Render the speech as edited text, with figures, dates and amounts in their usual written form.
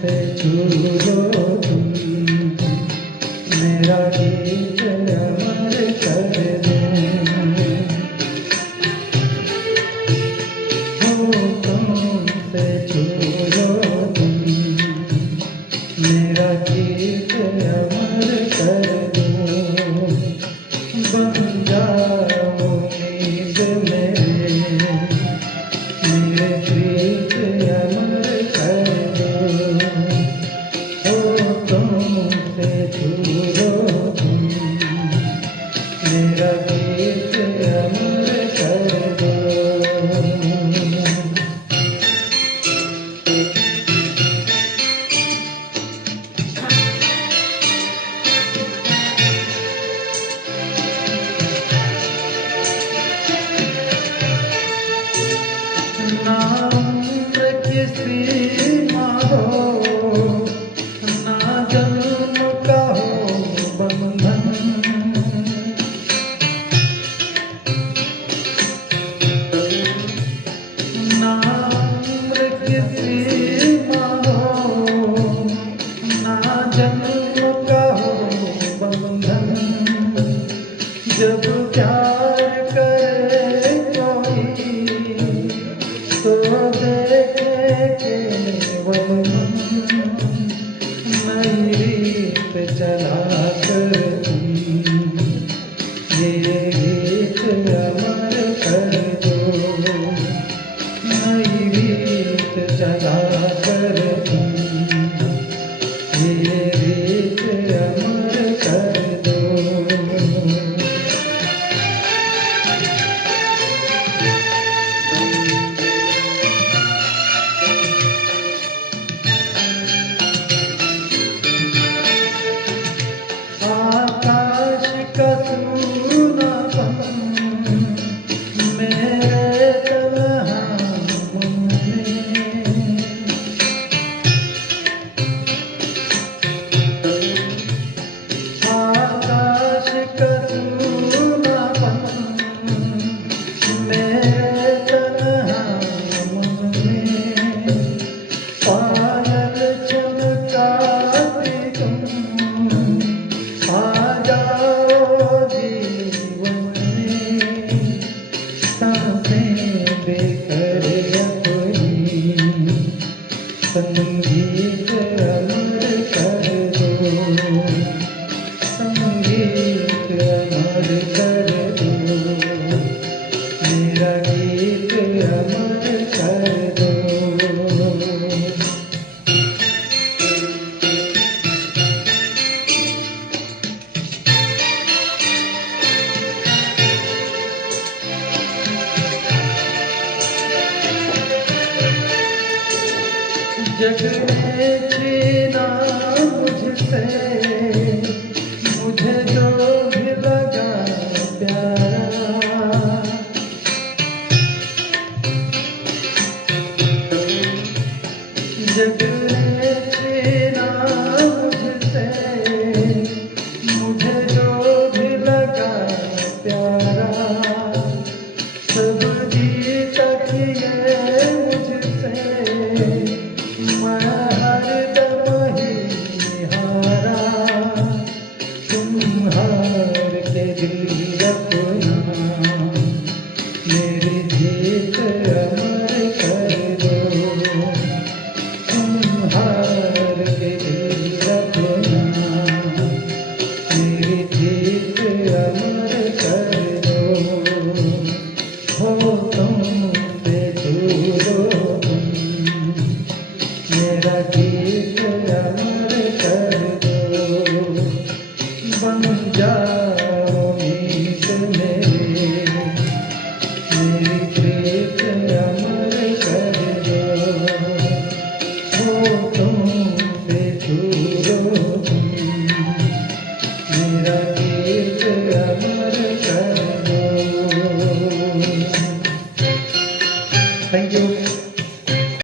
से छू लो तुम, मेरा गीत अमर कर दो। से छू लो तुम, मेरा गीत अमर कर दो। बन जाओ नींद मेरे प्रीत अमर कर दो। से छू लो तुम, मेरा गीत अमर कर दो। ना उम्र की सीमा हो, ना जन्म का हो बंधन, ना उम्र की सीमा हो, ना जन्म का हो बंधन। जब प्यार करे कोई तो देखे केवल मन, नई रीत चला कर तुम, ये गीत अमर कर दो। नई रीत चला कर तुम, ये गीत अमर कर दो। आकाश का सूनापन मेरे तन्हा मन में, आकाश का सूनापन मेरे तन्हा मन में। पायल चमकाती तुम, आ जाओ जीवन में, सांसें बेकर अपनी, संगीत अमर कर दो। संगीत अमर कर दो, मेरा गीत अमर कर दो। जग ने छीना मुझसे, मुझे जो